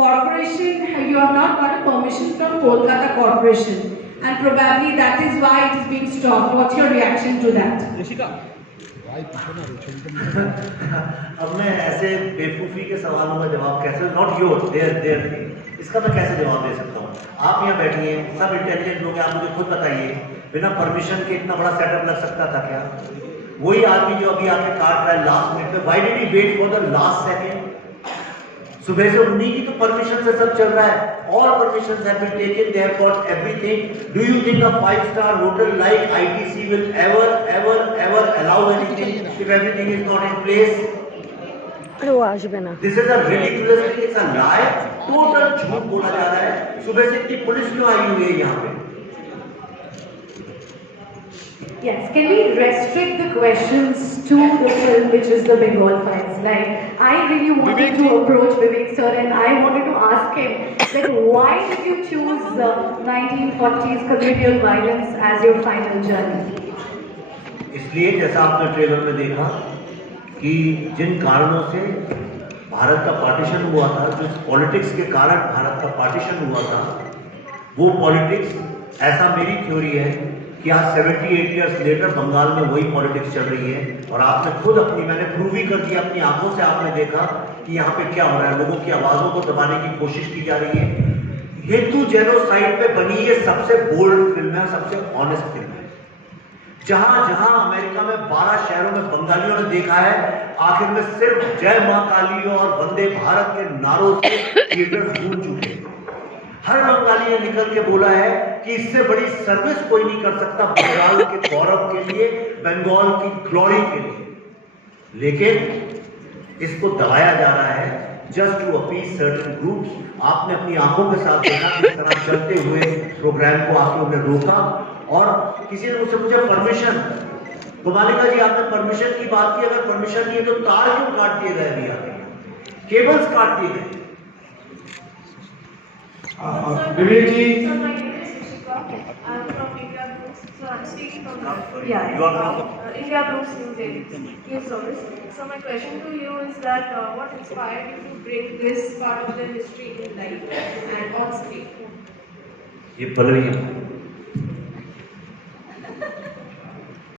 corporation, you have not got a permission from Kolkata Corporation, and probably that is why it is being stopped. What's your reaction to that? अब मैं ऐसे बेवकूफ़ी के सवालों का जवाब कैसे, नॉट योर देयर इसका मैं कैसे जवाब दे सकता हूँ? आप यहाँ बैठिए, सब इंटेलिजेंट लोग हैं, आप मुझे खुद बताइए, बिना परमिशन के इतना बड़ा सेटअप लग सकता था क्या? वही आदमी जो अभी आके काट रहा है लास्ट मिनट में, why did he wait for the last second? सुबह से उन्हीं की तो परमिशन से सब चल रहा है. All permissions have been taken, they have got everything. Do you think a 5-star hotel like ITC will ever allow anything if everything is not in place? This is a ridiculous thing, it's a lie. Total झूठ बोला जा रहा है. सुबह से इतनी police क्यों आई हुई है यहाँ पे? Yes, can we restrict the questions to the film, which is the Bengal Files? Like, I really wanted to approach Vivek sir, and I wanted to ask him that why did you choose 1940s communal violence as your final journey? इसलिए जैसा आपने trailer में देखा कि जिन कारणों से भारत का partition हुआ था, जिस पॉलिटिक्स के कारण भारत का पार्टीशन हुआ था, वो पॉलिटिक्स, ऐसा मेरी थ्योरी है कि आज 78 इयर्स लेटर बंगाल में वही पॉलिटिक्स चल रही है. और आपने खुद मैंने प्रूव ही कर दिया, अपनी आंखों से आपने देखा कि यहाँ पे क्या हो रहा है. लोगों की आवाज़ों को दबाने की कोशिश की जा रही है. हिंदू जेनोसाइड पे बनी ये सबसे बोल्ड फिल्म है, सबसे ऑनेस्ट फिल्म है. जहां जहां अमेरिका में 12 शहरों में बंगालियों ने देखा है, आखिर में सिर्फ जय मां काली और वंदे भारत के नारों से थिएटर गूंज चुके हैं. हर बंगाली ने निकल के बोला है कि इससे बड़ी सर्विस कोई नहीं कर सकता बंगाल के गौरव के लिए, बंगाल की ग्लोरी के लिए. लेकिन इसको दबाया जा रहा है just to appease certain groups. आपने अपनी आंखों के साथ देखा किस तरह चलते हुए प्रोग्राम को आके उन्हें रोका. और किसी ने मुझसे पूछा परमिशन, गोपालिका जी आपने परमिशन की बात की, अगर परमिशन नहीं है तो तार क्यों काट दिए गए? अभी आगे केबल्स काट दिए गए. विवेक जी, I'm from India Blues, so I'm speaking from You are from India Blues News Service. So my question to you is that what inspired you to bring this part of the history in life and on screen? ये पल रही है.